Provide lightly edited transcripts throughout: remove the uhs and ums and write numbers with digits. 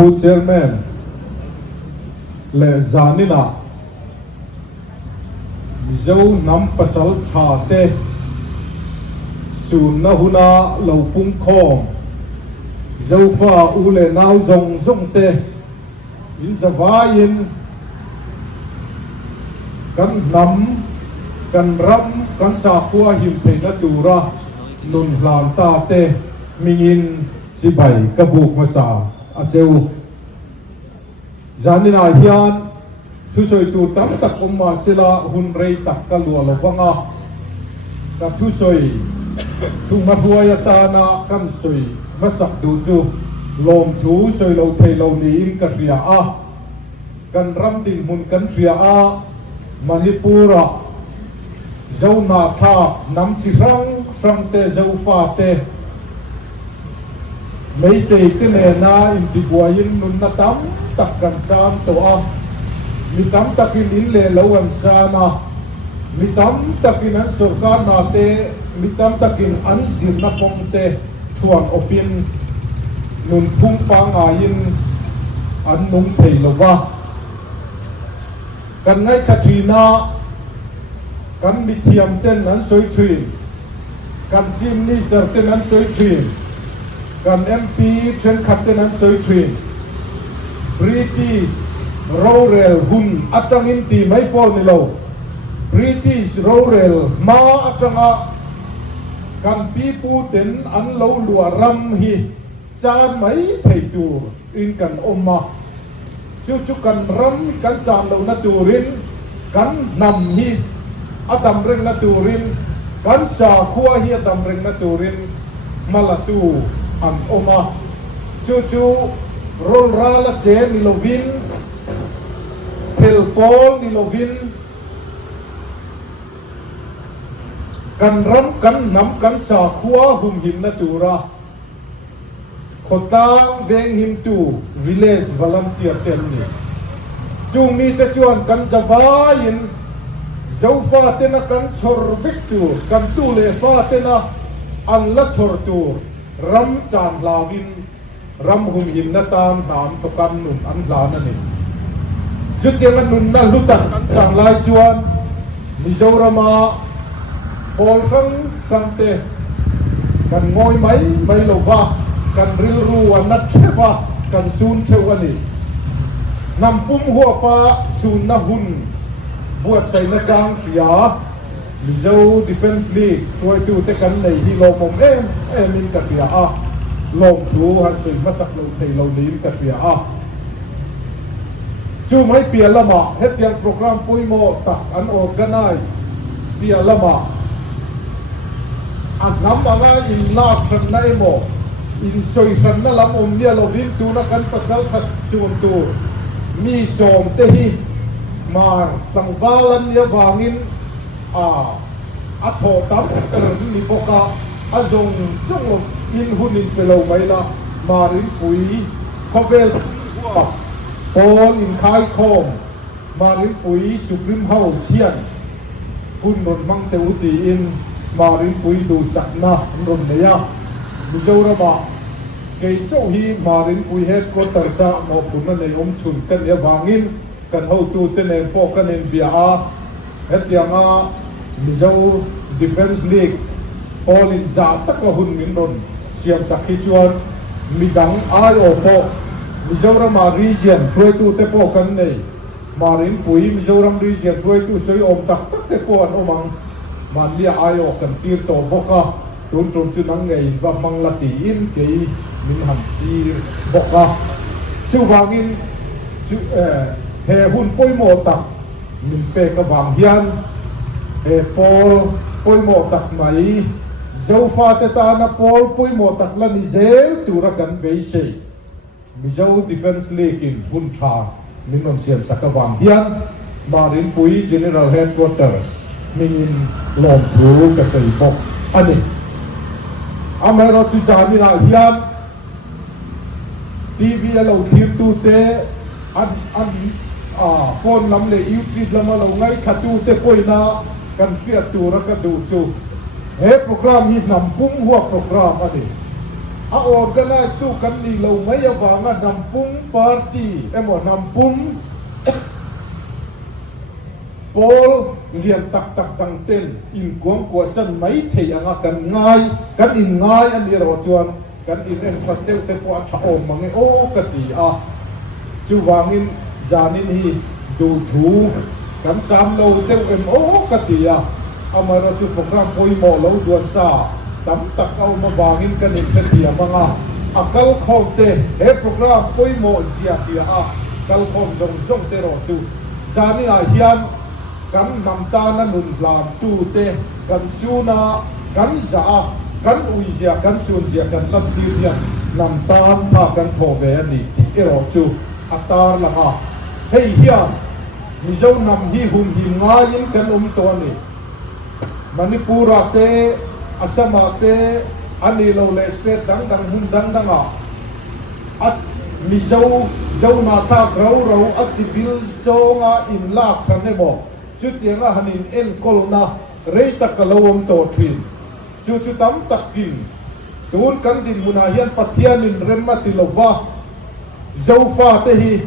ผู้เชร์แมนและจานินาเจ้านำปัสสาวะชาเตสูนนหุนาเหล่าพุ่งคองเจ้าฟ้าอุเลนาวจงเตอินสวายินกันนำกันรำกันสาขัวหิมเพนตูระนุนหลานตาเตมิงินสิบายกระบุกมาสาอาเจ้าจานินาเฮียนทุสอยตูตั้งตักอมมาศิลาหุนเรยตักกลัวลวังอากับทุสอยทุมาทัวยตานากันสอยมาสักดูจูลมถูสอยเราเทเรานีอินกันเรียอากันรำดิ่งหุนกันเรียอามณิปุระเจ้านาทานำจิรังฟังเตเจ้าฟ้าเตไม่เตยเตเนนาอินติบวยินนุนนาตัมตักกันจามตัวมีตัมตักินอินเลลวันจานามีตัมตักินอันสุกานาเตมีตัมตักินอันจินนักงเตชวนอปินนุนพุ่งปังอายินอันนุ่งเทลวะกันไงคทีนากันมีเทียมเต้นนั้นสวยทรีกันจิมนี่เซอร์เต้นนั้นสวยทรีกันเอ็มพีเชนขัดเต้นนั้นสวยทรีบริติชโรเรลหุ่นอัตงินตีไม่พอในโลกบริติชโรเรลมาอัตงะกันปีปูเต้นอันโลลัวรำฮีจานไม่ไทยตูอินกันอมมาจุกันรำกันจานเรานาตูรินกันนำฮีอาดัมเรงนาตูรินกันสาขัวฮีอาดัมเรงนาตูรินมาลาตูอันอมมาจูโรลราลเจนิโลวินเทลโปนิโลวินกันรำกันนำกันสาขัวหุมหินนาตูระขดตังเวงหิมตูวิเลสวอลันเทียเต็มนี่จูมีแต่จวนกันจะวายินเจ้าฟ้าเตนะกันชอร์วิกตูกันตูเลฟ้าเตนะอันละชอร์ตูรำจานลาวินรำหุมหินนาตามนามตกันนุนอันลานั่นเองจุดยังนุนนั่นลุตักกันจางลายจวนมิโซรามาโอลฟังเตกันงอยไหมไม่โลวะกันริลรูวันนัดเชฟะกันซูนเทวันนี้นำปุ่มหัวปลาซูนนาหุนบวชใส่นาจางขียามิโซดิเฟนส์ลีกตัวตูเตกันในฮีโร่มเอ็มินกัตยาลงถูหันสิมาสักลงเทเราลีนกัตยาจูไม่เปลี่ยนละมาเฮติยังโปรแกรมปุยโมตักอันออร์แกไนซ์เปลี่ยนละมาอันน้ำมาง่ายอินลาขันในโมอินสวยขันนั่นละอมเนี่ยเราวินตูนักันภาษาขัดชวนตูมีสมเตหีมาตั้งบาลันยาวางินอัฐตับมีพกอาจงอินหุ่นอินเปลวไม่ละมารินปุยคอเวลโออินคายคอมมารินปุยสุพริมเฮาเชียนหุ่นนนมังเตอุตีอินมารินปุยดูสักนะนนเนียมิโซรามาเกยโจฮีมารินปุยเฮดก็ตัดสะโนปุ่นนั่นเองชุนกันเนี่ยวางินกันเฮาตูเตเนปอกันเนเบียเฮดยังมิโซดิเฟนส์ลีกออลินซาตะกะหุ่นมินนนเสียมสักฮิจวนมิดังไอโอโฟมิโซรามารีเจียนช่วยตูเตปอกันเนมารินปุยมิโซรามรีเจียนช่วยตูช่วยอมตักเตปออันอมังมันเลียไอโอกันตีร์โตบกะตุนจุนนังไงว่ามังลาตีอินเกยมินหันตีบกะชูวางินชูเฮหุ่นปุยโมตักมินเปกวางเฮียนเฮปอลปุยโมตักไหมเจ้าฟ้าเตตานาปอลปุยโมตักละนิเซลตูระกันเบยเซมิเจ้าดิเฟนส์ลีกินหุ่นชามินนนเสียมสักวางเฮียนมารินปุยเจเนอเรลเฮดควอเตอร์สมินลมพลูกเกษตรบกอันนี้อเมริกาจามินาเฮียนทีวีเราทีมตูเตอันโฟนน้ำเลยยูทูบละมาเราไงขัดตูเตป่วยนากันเสียตูรักดูจูเฮ้โปรแกรมนี้นำพุ่งหัวโปรแกรมอันนี้ a organize tu kan ni lo mai awanga nampung party emo nampum Paul lian tak tang ten in kuang kuasan mai thei anga kan in ngai an iro chuan kan in en fatel te po tha om mangi o kati a chu wangin janin hi du thu kan sam lo te em o kati a amara chu program poi mo lo duan sa tam tak au ma wangin kan in te tia manga akal khom te he program poi mo zia tia a kal khom dong te ro chu janin a hian kan namta na nun lam tu te kan suna kan za kan uizia kan sunzia kan lamtiria namta ta kan thobe ani ero chu atar lama hei hian mizo nam hi hum hi ngain kan to ni manipura te asama te ani lo le se dang hum dang at mizo zo na ta rau at civil zonga in la kan ne mo chút tiếng là hành en kol na rei tak kalawom to thin chu tam tak kin tun kan din muna hian pathian in remma tilova zofa te hi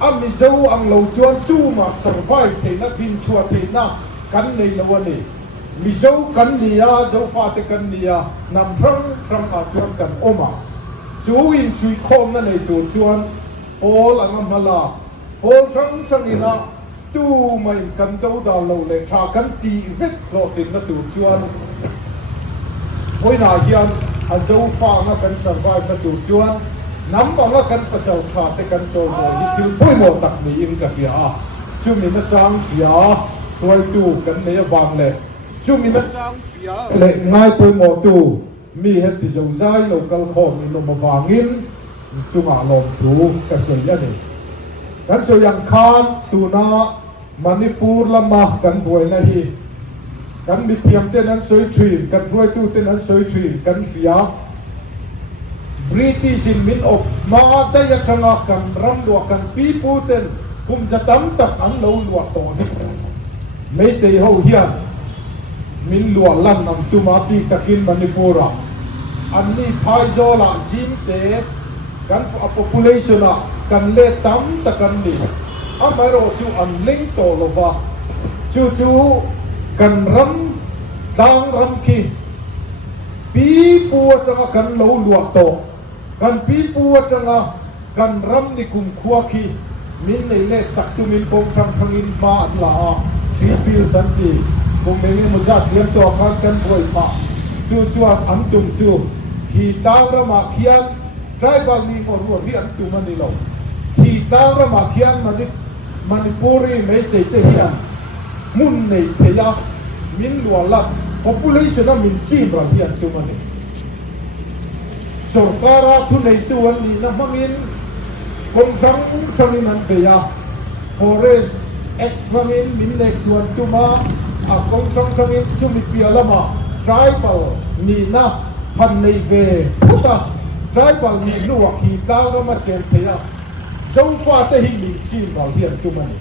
ami zo ang lo chuan chu ma survive the na bin chua the na kan nei lawani mi zo kan nia zofa te kan nia nam rang a chuan kan oma chu in sui khom na nei tu chuan all anga mala all sang ina tu mai kan dau da lo le tha kan ti vet lo tin na tu chuan hoi na hian a zo fa na kan survive na tu chuan nam anga kan pasal tha te kan chol mo hi til poi mo tak ni in ka pia a chu mi na chang pia toi tu kan ne wang le chu mi na chang pia le ngai poi mo tu mi het ti zo zai lo kal khom ni lo ma wangin chu ma lom tu ka se ya ni kan so yang khan tu na Manipur lama kan buai na hi kan mi thiam te nan soi thin kan ruai tu te nan soi thin kan fia British in min op ma ta ya kanga kan ram lo kan pi pu ten kum jatam tak an lo lo to ni mei te ho hian min lo lan nam tu ma pi takin Manipura an ni phai zo la jim te kan population a kan le tam takan ni amaro chu an ling to lova chu kan ram dang ram ki pi pu tanga kan lo luak to kan pi pu tanga kan ram ni kum khua ki min nei le sak tu min pong thang in ma la a tri pil san ti bong me mu ja tiam to kan boi pa chu an tum chu ki taw ra ma khian tribal ni ko ru ri an tu man ni lo ki taw ra ma khian Manipuri mei te hian mun nei te ya min lua la population na min chim ra hian tu mani sarkara thu nei tu an ni na mangin kong sang an pe ya forest act mangin min nei chuan tu ma a kong sang in chu mi pia lama tribal ni na pan nei ve puta tribal ni luwa ki ta ra ma chen te ya zo fa te hi mi chi ma hian tu mani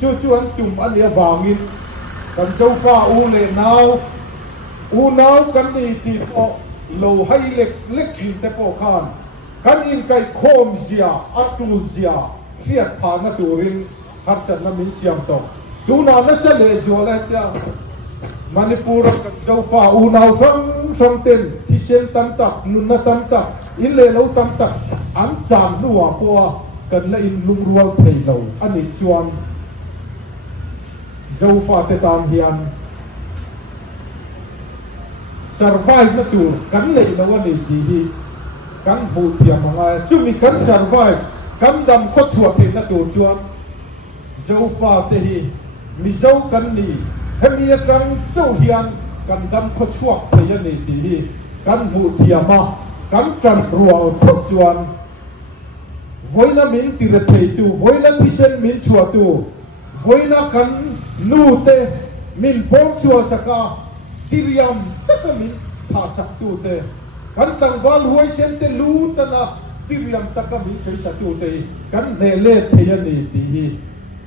chu an tum an ya wangin kan zo fa u le nau kan ni ti po lo hai lek hin te po khan kan in kai khom zia atul zia hiat pha na turin har chan na min siam to tu na sa le jo la tia Manipur kan zo fa u nau sang ten hi sen tam tak nun na tam tak in le lo tam tak an chan nuwa po kan la in lung rual thei lo ani chuan zo fa te tam hian survive na tur kan le lo ani hi kan hu thiam anga chumi kan survive kan dam ko chua te na tur chuan zo fa te hi mi zo kan ni hemi kan zo hian kan dam ko chua te ya ni hi kan hu thiama kan kan rual thot chuan voina min tira thei tu voina thisen min chua tu voina kan nu te min pom chua saka tiriam taka min tha sak tu te kan tang wal huai sen te lu ta na tiriam taka min sei sa tu te kan ne le thei ani ti hi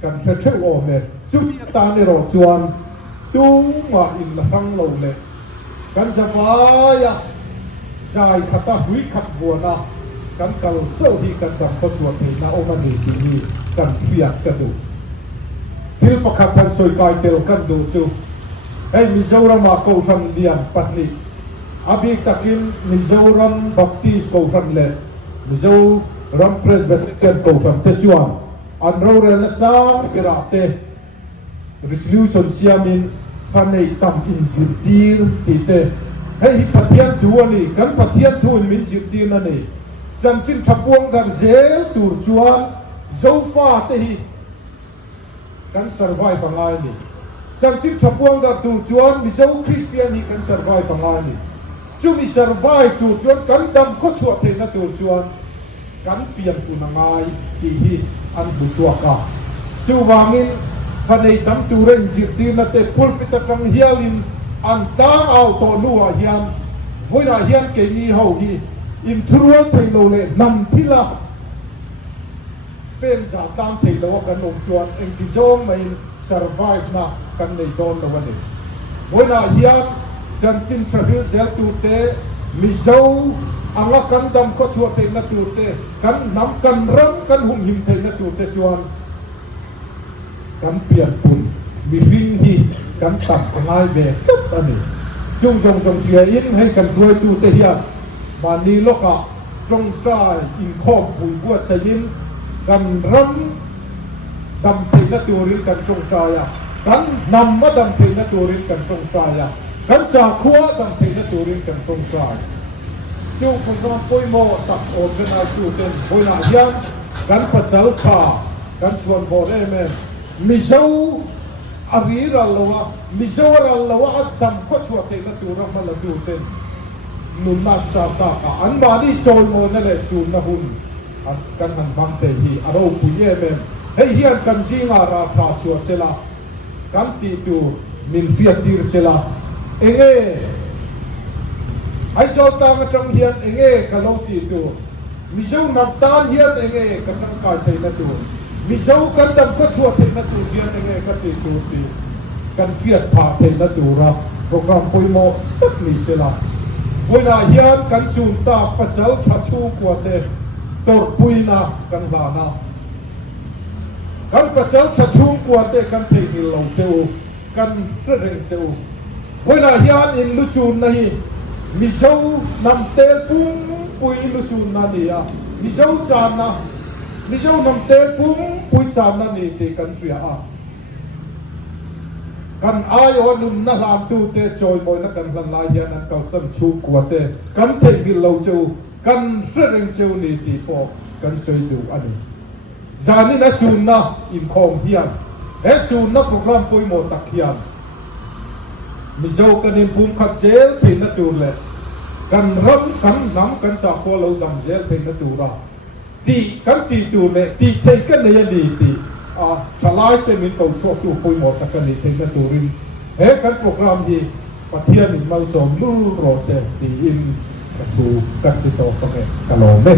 kan theu o me chu ta ne ro chuan tu ma in hang lo le kan ja ya ใจขัดตาหุยขัดบัวนะกันเกลเจ้าที่กันดำก็ชวนเห็นนะโอมันดีที่นี่กันเพียกกันดูทิลประคับกันสวยกายเตลกันดูจูไอ้มิโซรัมมาโกฟันเดียนปัตนิอาบิตะกินมิโซรัมบัพติสโกฟันเล่มิโซรัมเพรสเบตเกนโกฟันเตจวนอันเราเรนซาเกราเต resolution เสียมินฟันในตั้มอินซิบดีลที่เตไอ้พัทยาทัวนี่กันพัทยาทัวมินซิบดีลนั่นนี่จันทินทับวงกันเซลตูร์จวนโซฟาเตฮีกัน survive ฟังไงนี่จันทินทับวงกันตูร์จวนมิโซคริสเตียนนี่กัน survive ฟังไงนี่จูมิ survive ตูร์จวนกันดำก็ชัวเทนะตูร์จวนกันเปลี่ยนตุนงไงที่ฮีอันบุชัวกะจูวางินฟันในตั้มตูเรนซิบดีนั่นเตะพุลปิตะกังเฮียลินอันตาเอาตัวนัวเฮียนวันนั้นเฮียนเกณีเฮาฮีอินทรัวเทโลเลนำที่ละเป็นจากตามเทโลกันลงจวนเอ็งที่จงไม่ survive นะกันในโดนวันนี้วันนั้นเฮียนจันทินทรัลเซลตูเตมิโซอังลักกันดำก็ชัวเทนตูเตกันนำกันรำกันหุ่มหิมเทนตูเตจวนกันเปลี่ยนปุ่นมีฟิงฮีกันตัดง่ายแบบอันนี้จงเชียอินให้กันรวยตูเตียบานีโลกะจงกายอินคอบบุยบวชสยินกันรำดำเทนตูรินกันจงกายกันนำมาดำเทนตูรินกันจงกายกันจากขัวดำเทนตูรินกันจงกายจงคุณต้องปุยโมตักโอนกันอาจูเต็นปุยนายันกันภาษาลูกค้ากันชวนโบเรเมมิโซอารีรัลวะมิโซรัลวะอัดดำก็ชัวเตนะตูรัมมาลดูเต็นนุนนักซาตาอันบาดีโจลโมนั่นแหละสูนนะหุ่นอันกันหันบังเตฮีอารมณ์ปุยเยเมเฮียนกันซิงาราคาชัวเซลากันตีตูมินฟิยตีร์เซลาเองไอ้โซตางจังเฮียนเองกันเราตีตูมิโซนับตานเฮียนเองกันตั้งกายเตนะตูมิโซกันดำก็ชัวเทนตูเดียนเองก็ตีตูตีกันเกียรติพาเทนตูรับโปรแกรมปุยโมตักนี่เสละวันนี้เฮียนกันสูนตาภาษาทัชชูกว่าเตตัวปุยนากันลานากันภาษาทัชชูกว่าเตกันเทนิลงเซวกันเร่งเซววันนี้เฮียนอินลุสูนนี่มิโซนำเตปุ้งปุยลุสูนนั่นนี่มิโซจานะมิโซนำเตปุ้งปุยจานะนี่ที่กันเสียกันอายอนุนนั่งลามตูเตจอยมอยนักกันลันลายานักเขาสัมชูกว่าเตกันเทกิลเราเจ้ากันเร่งเจ้านี่ที่พอกันสวยดูอันนี้จานี่นะสูนนะอินคอมเฮียนสูนนะโปรแกรมปุยโมตักเฮียนมิโซกันอินปุ่มขัดเจลเป็นนัตูเลยกันรำกันน้ำกันสักพอเราดำเจลเป็นนัตูระตีกันตีตูเลยตีเทกันในยันดีตีฉลาดเต็มตัวชอบตัวคุยหมดตะกันนี่เป็นนัตูรินกันโปรแกรมที่ประเทศนี้เราสมรู้รอเซตีอินกันตูกันติดต่อกันกันลองเด้